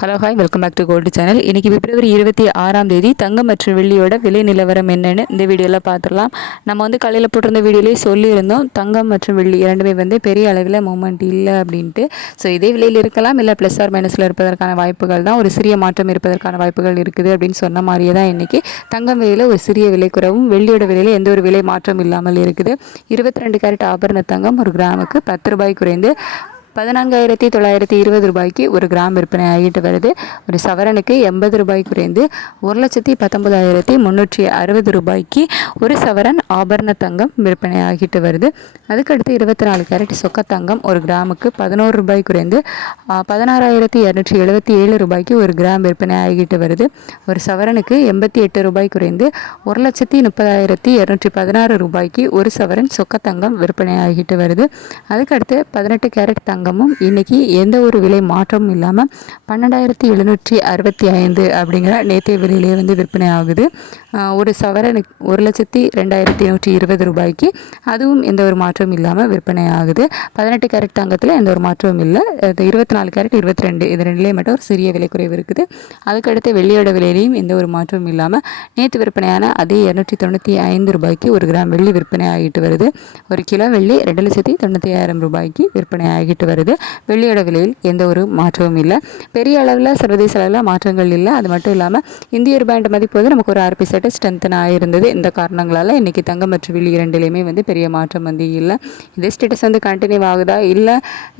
Hello hi welcome back to gold channel. இன்றைக்கி பிப்ரவரி 26ஆம் தேதி தங்கம் மற்றும் வெள்ளியோட விலை நிலவரம் என்னென்னு இந்த வீடியோவில் பார்த்துடலாம். நம்ம வந்து காலையில் போட்டிருந்த வீடியோலேயே சொல்லியிருந்தோம், தங்கம் மற்றும் வெள்ளி இரண்டுமே பெரிய அளவில் மூவ்மெண்ட் இல்லை அப்படின்ட்டு. ஸோ இதே விலையில் இருக்கலாம், இல்லை ப்ளஸ் ஆர் மைனஸில் இருப்பதற்கான வாய்ப்புகள் தான், ஒரு சிறிய மாற்றம் இருப்பதற்கான வாய்ப்புகள் இருக்குது அப்படின்னு சொன்ன மாதிரியே தான் இன்றைக்கி தங்கம் விலையில் ஒரு சிறிய விலை குறைவும், வெள்ளியோட விலையில் எந்த ஒரு விலை மாற்றம் இல்லாமல் இருக்குது. 22 கேரட் ஆபரண தங்கம் ஒரு கிராமுக்கு 10 ரூபாய் குறைந்து 14,920 ரூபாய்க்கு ஒரு கிராம் விற்பனை ஆகிட்டு வருது. ஒரு சவரனுக்கு 80 ரூபாய் குறைந்து 1,19,360 ரூபாய்க்கு ஒரு சவரன் ஆபரண தங்கம் விற்பனை ஆகிட்டு வருது. அதுக்கடுத்து 24 கேரட் சொக்க தங்கம் ஒரு கிராமுக்கு 11 ரூபாய் குறைந்து 16,277 ரூபாய்க்கு ஒரு கிராம் விற்பனை ஆகிட்டு வருது. ஒரு சவரனுக்கு 88 ரூபாய் குறைந்து 1,30,216 ரூபாய்க்கு ஒரு சவரன் சொக்க தங்கம் விற்பனை ஆகிட்டு வருது. அதுக்கடுத்து 18 கேரட் தங்கமும் இன்னைக்கு எந்த ஒரு விலை மாற்றமும் இல்லாமல் 12,765 அப்படிங்கிற நேற்றைய விலையிலே விற்பனை ஆகுது. ஒரு சவரனுக்கு 1,02,120 ரூபாய்க்கு அதுவும் எந்த ஒரு மாற்றமும் இல்லாமல் விற்பனை ஆகுது. 18 கேரட் தங்கத்தில் எந்த ஒரு மாற்றமும் இல்லை. 24 கேரட் 22 இது ரெண்டுலேயே மட்டும் ஒரு சிறிய விலை குறைவு இருக்குது. அதுக்கடுத்து வெள்ளியோட விலையிலையும் எந்த ஒரு மாற்றமும் இல்லாமல் நேற்று விற்பனையான அதே 295 ரூபாய்க்கு ஒரு கிராம் வெள்ளி விற்பனை ஆகிட்டு வருது. ஒரு கிலோ வெள்ளி 2,95,000 ரூபாய்க்கு விற்பனை ஆகிட்டு வருது. வெள்ளியோட விலையில் எந்த ஒரு மாற்றமும் இல்லை. பெரிய அளவில் சர்வதேச அளவில் மாற்றங்கள் இல்லை. அது மட்டும் இல்லாமல் இந்திய ரூபாய் மதிப்பு நமக்கு ஒரு RP செட்டு ஸ்ட்ரென்தன் ஆகிருந்தது. இந்த காரணங்களால் இன்றைக்கி தங்கம் மற்றும் வெள்ளி இரண்டுலேயுமே பெரிய மாற்றம் இல்லை. இதே ஸ்டேட்டஸ் கண்டினியூ ஆகுதா, இல்லை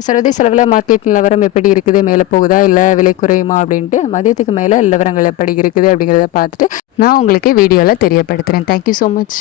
சர்வதேச அளவில் மார்க்கெட் நிலவரம் எப்படி இருக்குது, மேலே போகுதா இல்லை விலை குறையுமா அப்படின்ட்டு மதியத்துக்கு மேலே நிலவரங்கள் எப்படி இருக்குது அப்படிங்கிறத பார்த்துட்டு நான் உங்களுக்கு வீடியோவில் தெரியப்படுத்துகிறேன். Thank you so much.